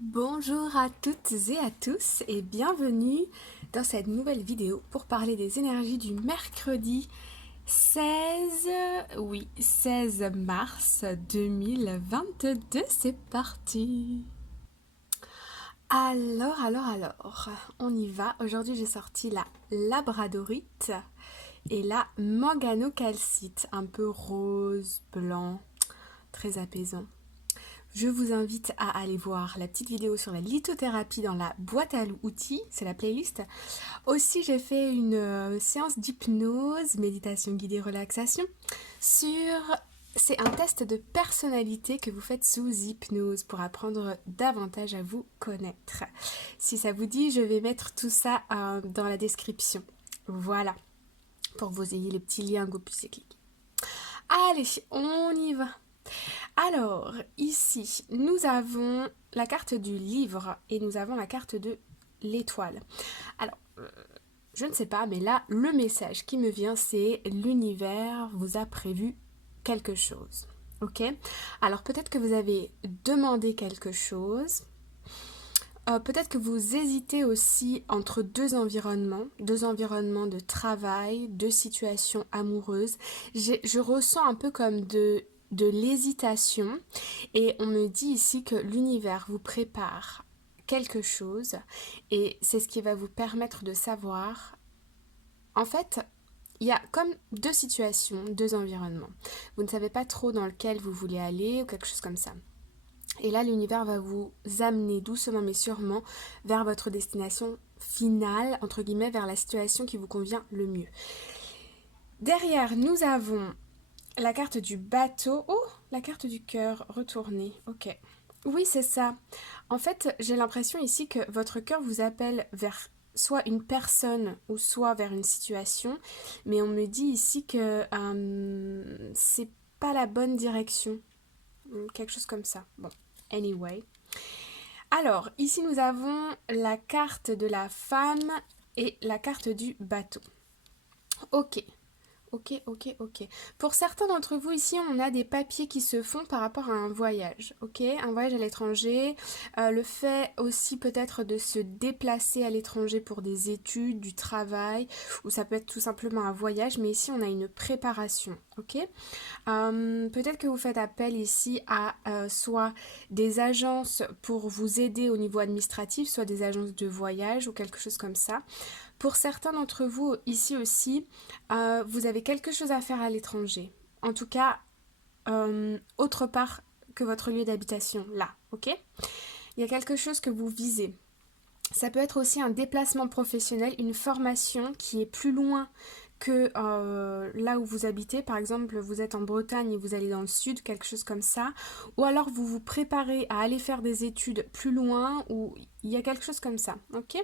Bonjour à toutes et à tous et bienvenue dans cette nouvelle vidéo pour parler des énergies du mercredi 16, oui, 16 mars 2022. C'est parti. Alors, on y va. Aujourd'hui, j'ai sorti la labradorite et la manganocalcite, un peu rose, blanc, très apaisant. Je vous invite à aller voir la petite vidéo sur la lithothérapie dans la boîte à outils, c'est la playlist. Aussi, j'ai fait une séance d'hypnose, méditation guidée, relaxation sur... C'est un test de personnalité que vous faites sous hypnose pour apprendre davantage à vous connaître. Si ça vous dit, je vais mettre tout ça dans la description. Voilà, pour que vous ayez les petits liens que vous puissiez cliquer. Allez, on y va. Alors, ici, nous avons la carte du livre et nous avons la carte de l'étoile. Alors, je ne sais pas, mais là, le message qui me vient, c'est l'univers vous a prévu quelque chose. Ok? Alors, peut-être que vous avez demandé quelque chose. Peut-être que vous hésitez aussi entre deux environnements de travail, deux situations amoureuses. Je ressens un peu comme de l'hésitation et on me dit ici que l'univers vous prépare quelque chose et c'est ce qui va vous permettre de savoir. En fait, il y a comme deux situations, deux environnements. Vous ne savez pas trop dans lequel vous voulez aller ou quelque chose comme ça. Et là, l'univers va vous amener doucement mais sûrement vers votre destination finale, entre guillemets, vers la situation qui vous convient le mieux. Derrière, nous avons la carte du bateau. Oh, la carte du cœur retournée. Ok. Oui, c'est ça. En fait, j'ai l'impression ici que votre cœur vous appelle vers soit une personne ou soit vers une situation, mais on me dit ici que c'est pas la bonne direction. Quelque chose comme ça. Bon, anyway. Alors, ici nous avons la carte de la femme et la carte du bateau. Ok, ok. Pour certains d'entre vous ici, on a des papiers qui se font par rapport à un voyage, ok? Un voyage à l'étranger, le fait aussi peut-être de se déplacer à l'étranger pour des études, du travail, ou ça peut être tout simplement un voyage, mais ici on a une préparation, ok? Peut-être que vous faites appel ici à soit des agences pour vous aider au niveau administratif, soit des agences de voyage ou quelque chose comme ça. Pour certains d'entre vous ici aussi, vous avez quelque chose à faire à l'étranger. En tout cas, autre part que votre lieu d'habitation, là, ok? Il y a quelque chose que vous visez. Ça peut être aussi un déplacement professionnel, une formation qui est plus loin que là où vous habitez. Par exemple, vous êtes en Bretagne et vous allez dans le sud, quelque chose comme ça. Ou alors vous vous préparez à aller faire des études plus loin, ou il y a quelque chose comme ça, ok?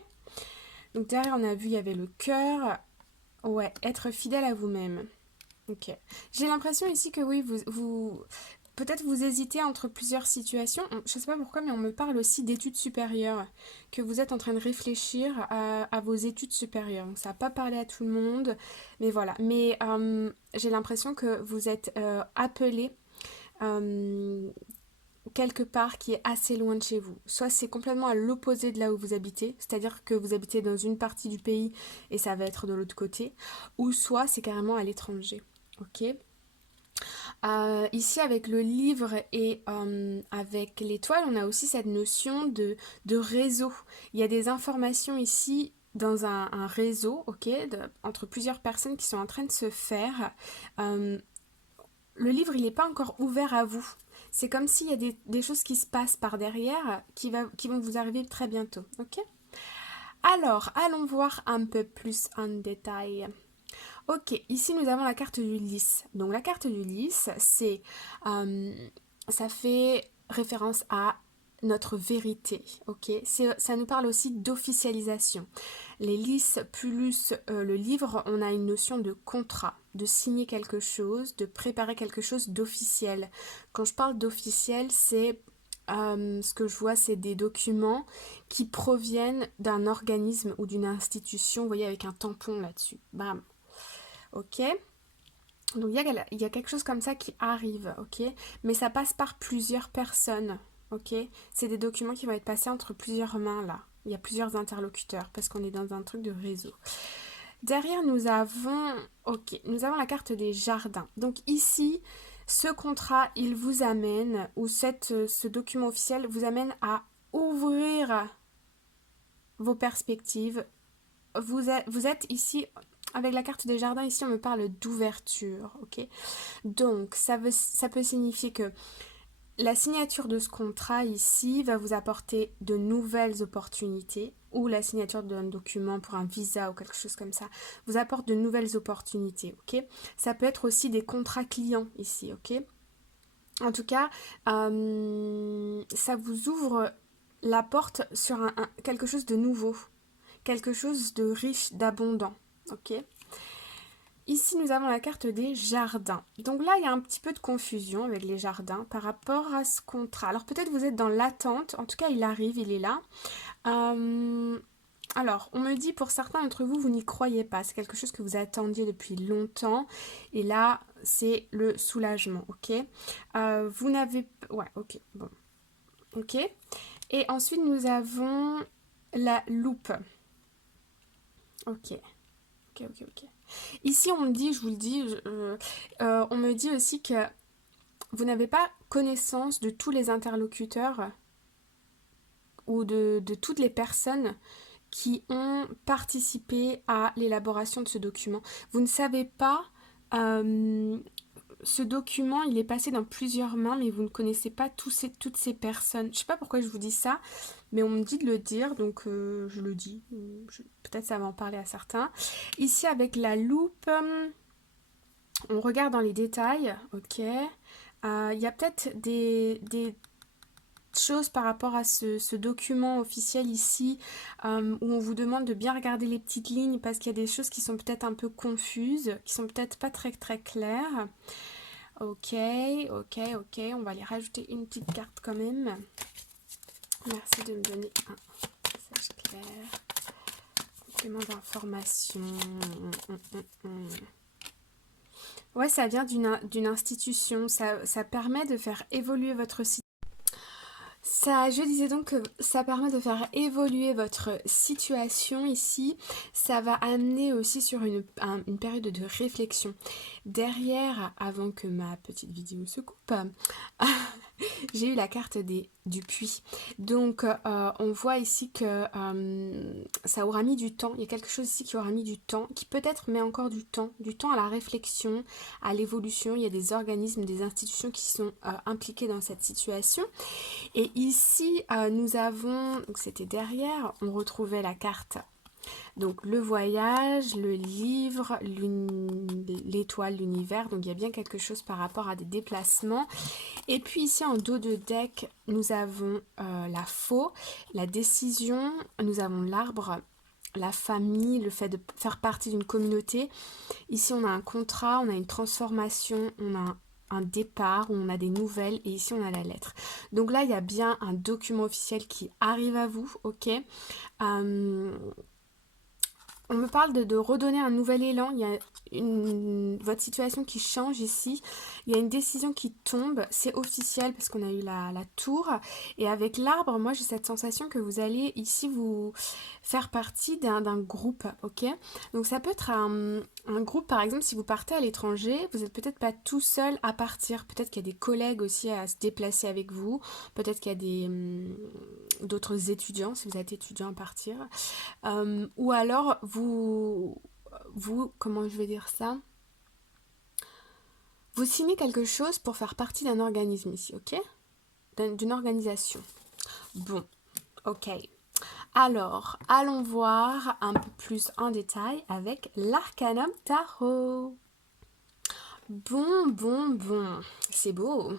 Donc derrière, on a vu, il y avait le cœur. Ouais, être fidèle à vous-même. Ok. J'ai l'impression ici que oui, peut-être vous hésitez entre plusieurs situations. Je sais pas pourquoi, mais on me parle aussi d'études supérieures. Que vous êtes en train de réfléchir à vos études supérieures. Donc ça n'a pas parlé à tout le monde. Mais voilà. Mais j'ai l'impression que vous êtes appelé euh, quelque part qui est assez loin de chez vous. Soit c'est complètement à l'opposé de là où vous habitez, c'est-à-dire que vous habitez dans une partie du pays et ça va être de l'autre côté, ou soit c'est carrément à l'étranger. Ok. Ici avec le livre et avec l'étoile, on a aussi cette notion de réseau. Il y a des informations ici dans un réseau, ok, entre plusieurs personnes qui sont en train de se faire. Euh, le livre, il n'est pas encore ouvert à vous. C'est comme s'il y a des choses qui se passent par derrière qui vont vous arriver très bientôt. Ok. Alors, allons voir un peu plus en détail. Ok, ici nous avons la carte du lys. Donc la carte du lys, euh, ça fait référence à notre vérité, ok? Ça nous parle aussi d'officialisation. Les lys plus le livre, on a une notion de contrat, de signer quelque chose, de préparer quelque chose d'officiel. Quand je parle d'officiel, c'est ce que je vois, c'est des documents qui proviennent d'un organisme ou d'une institution, vous voyez, avec un tampon là-dessus. Bam. Ok? Donc il y a quelque chose comme ça qui arrive, ok? Mais ça passe par plusieurs personnes, ok? C'est des documents qui vont être passés entre plusieurs mains là. Il y a plusieurs interlocuteurs parce qu'on est dans un truc de réseau. Derrière, nous avons la carte des jardins. Donc ici, ce contrat, il vous amène, ou ce document officiel vous amène à ouvrir vos perspectives. Vous êtes ici, avec la carte des jardins, ici on me parle d'ouverture, ok? Donc ça peut signifier que la signature de ce contrat ici va vous apporter de nouvelles opportunités, ou la signature d'un document pour un visa ou quelque chose comme ça vous apporte de nouvelles opportunités, ok? Ça peut être aussi des contrats clients ici, ok? En tout cas, ça vous ouvre la porte sur quelque chose de nouveau, quelque chose de riche, d'abondant, ok? Ici, nous avons la carte des jardins. Donc là, il y a un petit peu de confusion avec les jardins par rapport à ce contrat. Alors peut-être vous êtes dans l'attente. En tout cas, il arrive, il est là. Alors, on me dit pour certains d'entre vous, vous n'y croyez pas. C'est quelque chose que vous attendiez depuis longtemps. Et là, c'est le soulagement, ok? Vous n'avez... Ouais, ok, bon. Ok. Et ensuite, nous avons la loupe. Ok. Ok. Ici, on me dit, je vous le dis, on me dit aussi que vous n'avez pas connaissance de tous les interlocuteurs ou de toutes les personnes qui ont participé à l'élaboration de ce document. Vous ne savez pas, ce document, il est passé dans plusieurs mains, mais vous ne connaissez pas toutes ces personnes. Je ne sais pas pourquoi je vous dis ça, mais on me dit de le dire, donc je le dis. Peut-être ça va en parler à certains. Ici, avec la loupe, on regarde dans les détails, ok. Il y a peut-être des choses par rapport à ce document officiel ici, où on vous demande de bien regarder les petites lignes parce qu'il y a des choses qui sont peut-être un peu confuses, qui sont peut-être pas très très claires. Ok, on va aller rajouter une petite carte quand même. Merci de me donner un message clair. Complément d'information. Ouais, ça vient d'une institution, ça permet de faire évoluer votre site. Je disais donc que ça permet de faire évoluer votre situation ici. Ça va amener aussi sur une période de réflexion. Derrière, avant que ma petite vidéo se coupe, j'ai eu la carte du puits. Donc, on voit ici que ça aura mis du temps. Il y a quelque chose ici qui aura mis du temps, qui peut-être met encore du temps à la réflexion, à l'évolution. Il y a des organismes, des institutions qui sont impliqués dans cette situation. Et ici, nous avons, donc c'était derrière, on retrouvait la carte. Donc le voyage, le livre, l'étoile, l'univers, donc il y a bien quelque chose par rapport à des déplacements. Et puis ici en dos de deck, nous avons la faux, la décision, nous avons l'arbre, la famille, le fait de faire partie d'une communauté. Ici on a un contrat, on a une transformation, on a un départ, où on a des nouvelles, et ici on a la lettre. Donc là il y a bien un document officiel qui arrive à vous, ok. On me parle de redonner un nouvel élan. Il y a votre situation qui change ici. Il y a une décision qui tombe. C'est officiel parce qu'on a eu la tour. Et avec l'arbre, moi j'ai cette sensation que vous allez ici vous faire partie d'un groupe. Ok. Donc ça peut être un groupe, par exemple, si vous partez à l'étranger, vous n'êtes peut-être pas tout seul à partir. Peut-être qu'il y a des collègues aussi à se déplacer avec vous. Peut-être qu'il y a d'autres étudiants, si vous êtes étudiant à partir. Ou alors vous, comment je vais dire ça? Vous signez quelque chose pour faire partie d'un organisme ici, ok? D'une organisation. Bon, ok. Alors, allons voir un peu plus en détail avec l'Arcanum Tarot. Bon. C'est beau. Vous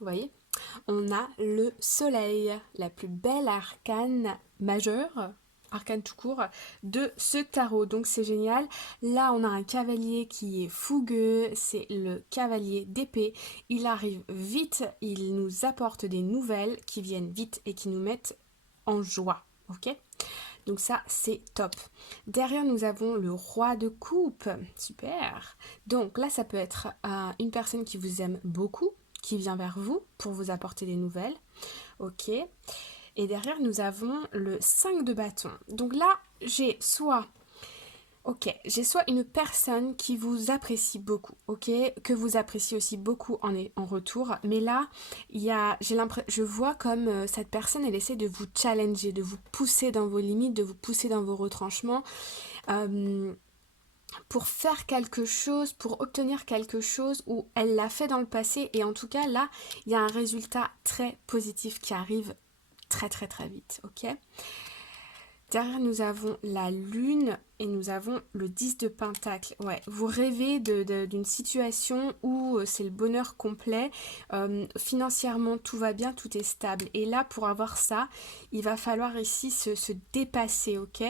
voyez? On a le soleil, la plus belle arcane majeure, arcane tout court, de ce tarot. Donc c'est génial. Là on a un cavalier qui est fougueux, c'est le cavalier d'épée. Il arrive vite, il nous apporte des nouvelles qui viennent vite et qui nous mettent en joie. Ok ? Donc ça, c'est top. Derrière, nous avons le roi de coupe. Super. Donc là, ça peut être une personne qui vous aime beaucoup, qui vient vers vous pour vous apporter des nouvelles. Ok. Et derrière, nous avons le 5 de bâton. Donc là, j'ai soit une personne qui vous apprécie beaucoup, ok, que vous appréciez aussi beaucoup en retour, mais là, je vois comme cette personne, elle essaie de vous challenger, de vous pousser dans vos limites, de vous pousser dans vos retranchements, euh, pour faire quelque chose, pour obtenir quelque chose, ou elle l'a fait dans le passé, et en tout cas, là, il y a un résultat très positif qui arrive très très très vite, ok. Derrière, nous avons la lune et nous avons le 10 de pentacle. Ouais, vous rêvez d'une situation où c'est le bonheur complet. Financièrement, tout va bien, tout est stable. Et là, pour avoir ça, il va falloir ici se dépasser, ok?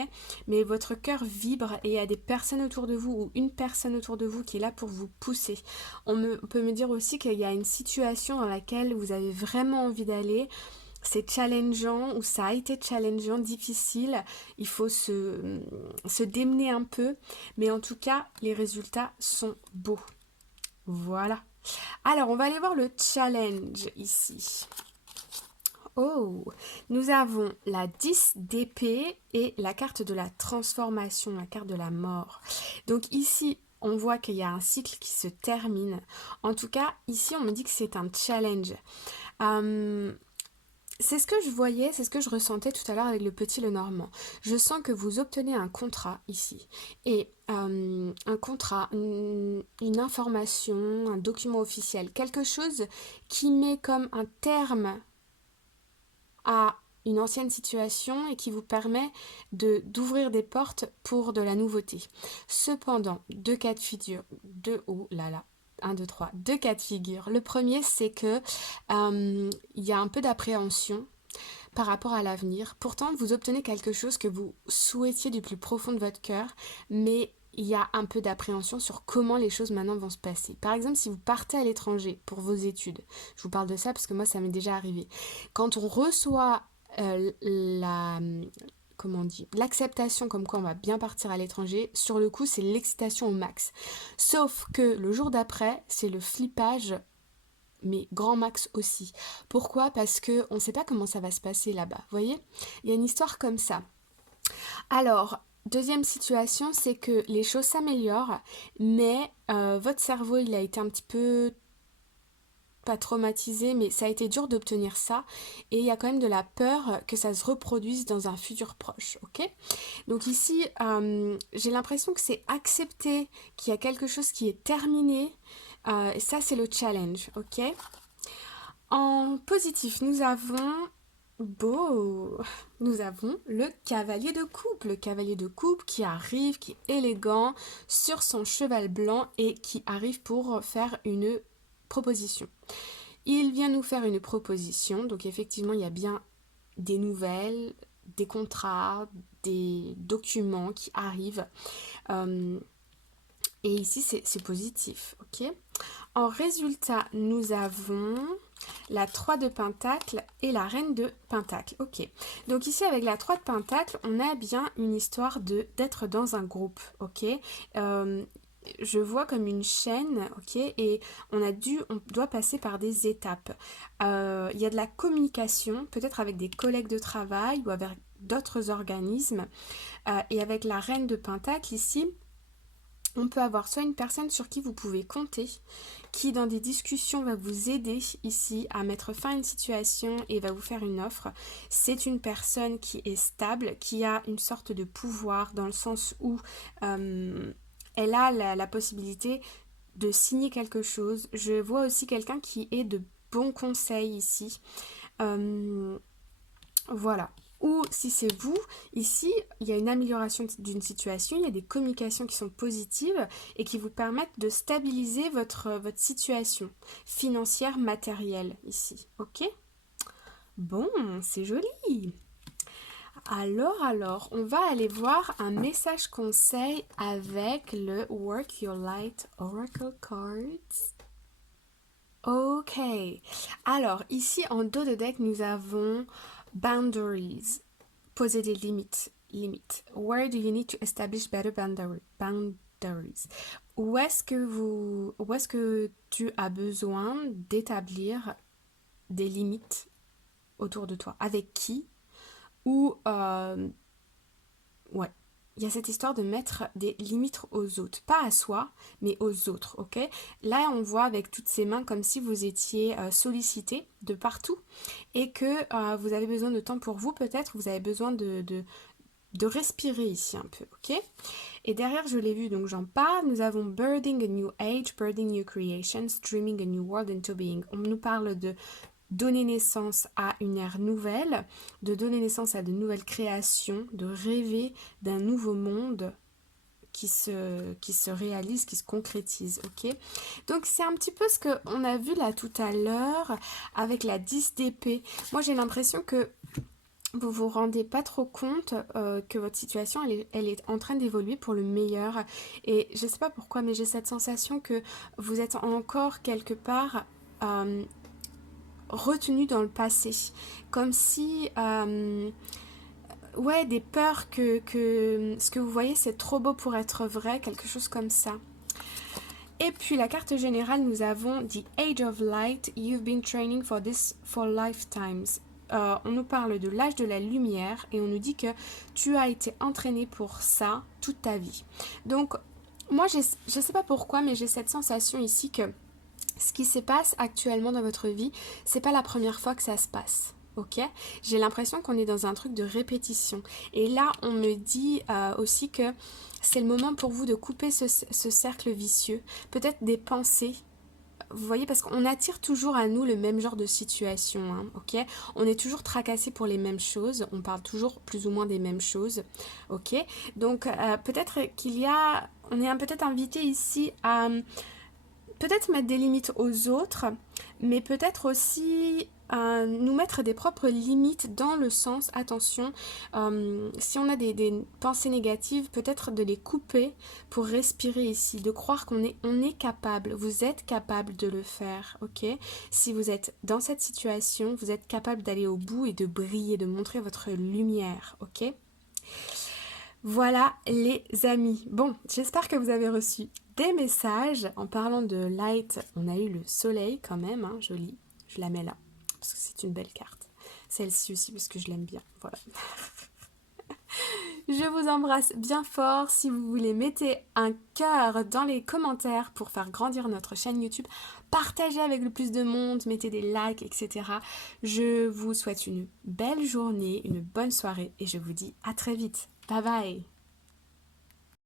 Mais votre cœur vibre et il y a des personnes autour de vous ou une personne autour de vous qui est là pour vous pousser. On peut me dire aussi qu'il y a une situation dans laquelle vous avez vraiment envie d'aller. C'est challengeant ou ça a été challengeant, difficile, il faut se démener un peu, mais en tout cas, les résultats sont beaux. Voilà. Alors, on va aller voir le challenge ici. Oh, nous avons la 10 d'épée et la carte de la transformation, la carte de la mort. Donc ici, on voit qu'il y a un cycle qui se termine. En tout cas, ici, on me dit que c'est un challenge. C'est ce que je voyais, c'est ce que je ressentais tout à l'heure avec le petit Lenormand. Je sens que vous obtenez un contrat ici. Et un contrat, une information, un document officiel, quelque chose qui met comme un terme à une ancienne situation et qui vous permet d'ouvrir des portes pour de la nouveauté. Cependant, deux cas de figure, deux cas de figure. Le premier, c'est que il y a un peu d'appréhension par rapport à l'avenir. Pourtant, vous obtenez quelque chose que vous souhaitiez du plus profond de votre cœur, mais il y a un peu d'appréhension sur comment les choses maintenant vont se passer. Par exemple, si vous partez à l'étranger pour vos études, je vous parle de ça parce que moi, ça m'est déjà arrivé. Quand on reçoit comment on dit, l'acceptation comme quoi on va bien partir à l'étranger, sur le coup, c'est l'excitation au max. Sauf que le jour d'après, c'est le flippage mais grand max aussi. Pourquoi? Parce que on ne sait pas comment ça va se passer là-bas. Vous voyez? Il y a une histoire comme ça. Alors, deuxième situation, c'est que les choses s'améliorent, mais votre cerveau, il a été un petit peu pas traumatisé, mais ça a été dur d'obtenir ça, et il y a quand même de la peur que ça se reproduise dans un futur proche, ok? Donc ici, j'ai l'impression que c'est accepter qu'il y a quelque chose qui est terminé, et ça c'est le challenge, ok? En positif, nous avons le cavalier de coupe qui arrive, qui est élégant sur son cheval blanc et qui arrive pour faire une proposition. Il vient nous faire une proposition, donc effectivement il y a bien des nouvelles, des contrats, des documents qui arrivent. Et ici c'est positif, ok? En résultat, nous avons la 3 de pentacle et la reine de pentacle. Ok. Donc ici, avec la 3 de pentacle, on a bien une histoire d'être dans un groupe. Ok. Je vois comme une chaîne, ok, et on doit passer par des étapes. Il y a de la communication, peut-être avec des collègues de travail ou avec d'autres organismes. Et avec la reine de pentacle ici, on peut avoir soit une personne sur qui vous pouvez compter, qui dans des discussions va vous aider ici à mettre fin à une situation et va vous faire une offre. C'est une personne qui est stable, qui a une sorte de pouvoir dans le sens où elle a la possibilité de signer quelque chose. Je vois aussi quelqu'un qui est de bons conseils ici. Voilà. Ou si c'est vous, ici, il y a une amélioration d'une situation, il y a des communications qui sont positives et qui vous permettent de stabiliser votre situation financière, matérielle ici. Ok? Bon, c'est joli. Alors, on va aller voir un message conseil avec le Work Your Light Oracle Cards. Ok. Alors, ici, en dos de deck, nous avons boundaries. Poser des limites. Where do you need to establish better boundaries? Où est-ce que tu as besoin d'établir des limites autour de toi. Avec qui? Ou, ouais, il y a cette histoire de mettre des limites aux autres. Pas à soi, mais aux autres, ok? Là, on voit avec toutes ces mains comme si vous étiez sollicité de partout et que vous avez besoin de temps pour vous, peut-être. Vous avez besoin de respirer ici un peu, ok? Et derrière, je l'ai vu, donc j'en parle. Nous avons Birthing a New Age, Birthing New Creations, Dreaming a New World into Being. On nous parle de donner naissance à une ère nouvelle, de donner naissance à de nouvelles créations, de rêver d'un nouveau monde qui se réalise, qui se concrétise, ok? Donc c'est un petit peu ce qu'on a vu là tout à l'heure avec la 10 d'épée. Moi j'ai l'impression que vous vous rendez pas trop compte que votre situation elle est en train d'évoluer pour le meilleur. Et je sais pas pourquoi, mais j'ai cette sensation que vous êtes encore quelque part retenu dans le passé, comme si ouais, des peurs que ce que vous voyez c'est trop beau pour être vrai, quelque chose comme ça. Et puis la carte générale, nous avons The Age of Light, You've been training for this for lifetimes. On nous parle de l'âge de la lumière et on nous dit que tu as été entraîné pour ça toute ta vie. Donc moi je sais pas pourquoi, mais j'ai cette sensation ici que ce qui se passe actuellement dans votre vie, c'est pas la première fois que ça se passe. Ok, j'ai l'impression qu'on est dans un truc de répétition. Et là, on me dit aussi que c'est le moment pour vous de couper ce cercle vicieux. Peut-être des pensées. Vous voyez, parce qu'on attire toujours à nous le même genre de situation, hein, ok? On est toujours tracassé pour les mêmes choses, on parle toujours plus ou moins des mêmes choses, ok? Donc peut-être qu'il y a, on est peut-être invité ici à peut-être mettre des limites aux autres, mais peut-être aussi nous mettre des propres limites dans le sens, attention, si on a des pensées négatives, peut-être de les couper pour respirer ici, de croire on est capable, vous êtes capable de le faire, ok? Si vous êtes dans cette situation, vous êtes capable d'aller au bout et de briller, de montrer votre lumière, ok? Voilà les amis. Bon, j'espère que vous avez reçu des messages. En parlant de light, on a eu le soleil quand même, hein, joli. Je la mets là, parce que c'est une belle carte. Celle-ci aussi, parce que je l'aime bien. Voilà. Je vous embrasse bien fort. Si vous voulez, mettez un cœur dans les commentaires pour faire grandir notre chaîne YouTube. Partagez avec le plus de monde, mettez des likes, etc. Je vous souhaite une belle journée, une bonne soirée et je vous dis à très vite. Bye bye.